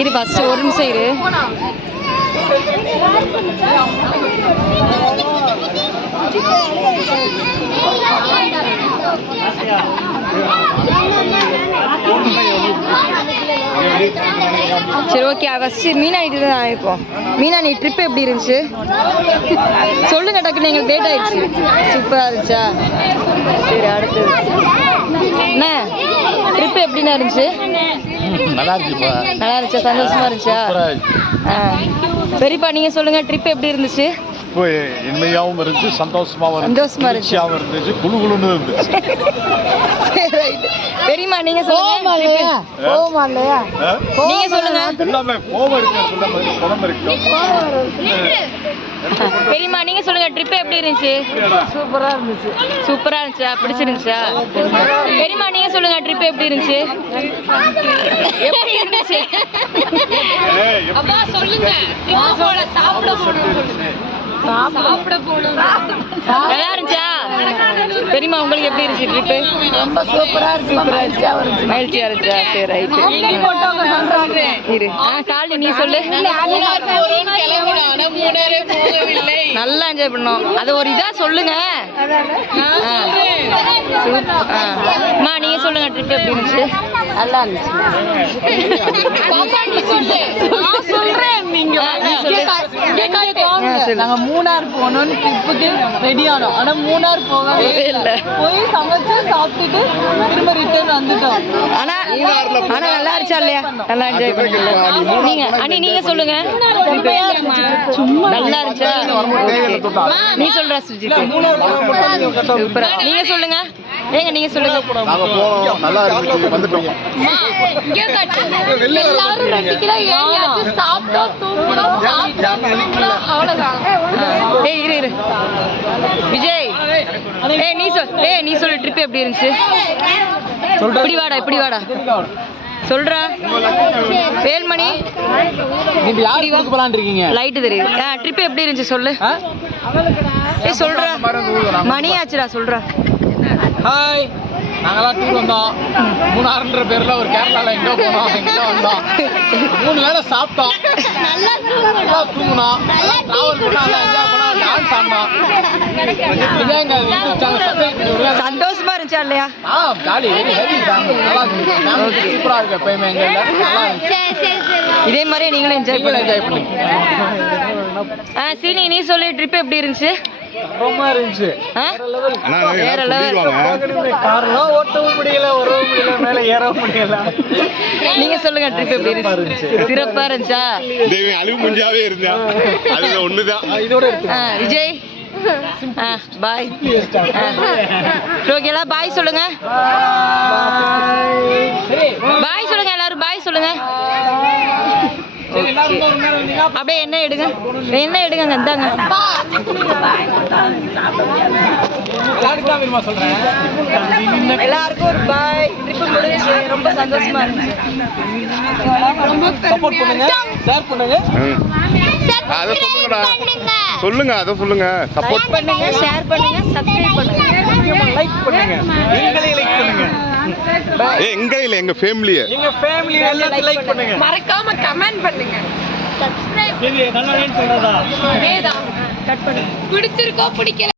இரு ஃபர்ஸ்ட் ஒரு நிமிஷம் இரு. சரி ஓகே ஃபர்ஸ்ட் மீனா கிட்ட தான் ஆயிருப்போம். மீனா நீ ட்ரிப் எப்படி இருந்துச்சு சொல்லுங்க டக்குன்னு, எங்களுக்கு லேட் ஆயிடுச்சு. சூப்பராக இருந்துச்சா? சரி அடுத்தது என்ன ட்ரிப் எப்படின்னா இருந்துச்சு? நல்லா இருந்துச்சுப்பா. நல்லா இருந்துச்சா? சந்தோஷமா இருந்துச்சா? பெரியப்பா நீங்க சொல்லுங்க ட்ரிப் எப்படி இருந்துச்சு? இப்போ இனிமையாகவும் இருந்துச்சு, சந்தோஷமாகவும் இருந்துச்சு, குழுகுலுன்னு இருந்துச்சு. பெரியம்மா நீங்க சொல்லுங்க. நீங்க சொல்லுங்க. எல்லாமே கோவம் இருக்கு, குணம் இருக்கு. பெரியம்மா நீங்க சொல்லுங்க ட்ரிப் எப்படி இருந்துச்சு? சூப்பரா இருந்துச்சு. சூப்பரா இருந்துச்சா? பிடிச்சிருந்துச்சா? பெரியம்மா நீங்க சொல்லுங்க ட்ரிப் எப்படி இருந்துச்சு? எப்படி இருந்துச்சு? அப்பா சொல்லுங்க. சாப்பிட போகணும். நல்லா இருந்துச்சா? பெரியம்மா உங்களுக்கு எப்படி இருந்துச்சு ட்ரிப்பு? ரொம்ப சூப்பரா இருக்கு. மகிழ்ச்சியா இருந்துச்சா? சரி ரைட்டு இரு. சாலி நீ சொல்லு. நல்லா என்ஜாய் பண்ணோம். அது ஒரு இதா சொல்லுங்க. அம்மா நீங்க சொல்லுங்க ட்ரிப் எப்படி இருந்துச்சு? நல்லா இருந்துச்சு. நாங்க மூணார் போனோம்னு ட்ரிப்புக்கு ரெடி ஆனோம். ஆனா மூணார் போகவே இல்லை. போய் சமைச்சு சாப்பிட்டுட்டு திரும்ப ரிட்டர்ன் வந்துட்டோம். ஆனா நல்லா இருந்துச்சா இல்லையா? நல்லா என்ஜாய் பண்ணீங்க. நீங்க அண்ணி நீங்க சொல்லுங்க. நல்லா இருந்துச்சா? நீ சொல்ற சுஜித். சூப்பரா. நீங்க சொல்லுங்க. ஏங்க நீங்க சொல்லுங்க. நாங்க போறோம், நல்லா இருந்துச்சு, வந்துட்டோம். எல்லாரும் 2 கிலோ ஏறியாச்சு. சாப்பிட்டோம், தூங்குறோம், அவ்வளவுதான். ஏய் இரு விஜய். நீ சொல்லு ட்ரிப் எப்படி இருந்துச்சு? இப்படி வாடா சொல்றா. வேல்மணி நீங்க யாருக்கு கொடுக்க போலாம்னு இருக்கீங்க? லைட் தெரியுது. ட்ரிப் எப்படி இருந்துச்சு சொல்லு. சொல்றா. மணி ஆச்சுடா சொல்றா. ஹாய், நாங்களாம் டூர் வந்தோம். மூணாறுன்ற பேர்ல ஒரு கேரளால எங்க போனோம், எங்க வந்தோம். 3 வேளை சாப்பிட்டோம், நல்லா தூங்கினோம், டிராவல் பண்ணோம், என்ஜாய் பண்ணோம், டான்ஸ் ஆடினோம். இதான் எங்க யூடியூப் சேனல் சப்ஸ்கிரைப் பண்ணி விடுங்க. சந்தோஷமா இருந்துச்சா இல்லையா? ஜாலி, வெரி ஹெவி, நல்லா இருந்துச்சு. சூப்பரா இருக்கு. எப்பயுமே எங்க நல்லா இருந்துச்சு. இதே மாதிரி நீங்களும் என்ஜாய் பண்ணுங்க. சீனி நீ சொல்லு ட்ரிப் எப்படி இருந்துச்சு? ரொம்ப இருந்துச்சு. வேற லெவல். கார்லாம் ஓட்டவும் முடியல, வரவும் முடியல, மேல ஏறவும் முடியல. நீங்க சொல்லுங்க ட்ரிப் எப்படி இருந்துச்சு? சிறப்பா இருந்துச்சா? அழுவு முஞ்சாவே இருந்தா அது ஒண்ணுதான். இதோட விஜய் பாய். ஓகேலா பாய் சொல்லுங்க. பாய் சொல்லுங்க எல்லாரும். பாய் சொல்லுங்க. அப்படியே என்ன எடுங்க இந்தாங்க. எல்லாருக்கும் ஒரு பாய். ட்ரிப் முடிஞ்சு ரொம்ப சந்தோஷமா இருந்துச்சு. சப்போர்ட் பண்ணுங்க, ஷேர் பண்ணுங்க. அத சொல்லுங்க. அத சொல்லுங்க. சப்போர்ட் பண்ணுங்க, ஷேர் பண்ணுங்க, சப்ஸ்கிரைப் பண்ணுங்க, லைக் பண்ணுங்க. நீங்களே லைக் பண்ணுங்க. எங்க ஃபேமிலிய எல்லாத்தையும் லைக் பண்ணுங்க. மறக்காம கமெண்ட் பண்ணுங்க. சப்ஸ்கிரைப். நல்லா சொல்றதா? கட் பண்ணுங்க. பிடிச்சிருக்கோ பிடிக்கல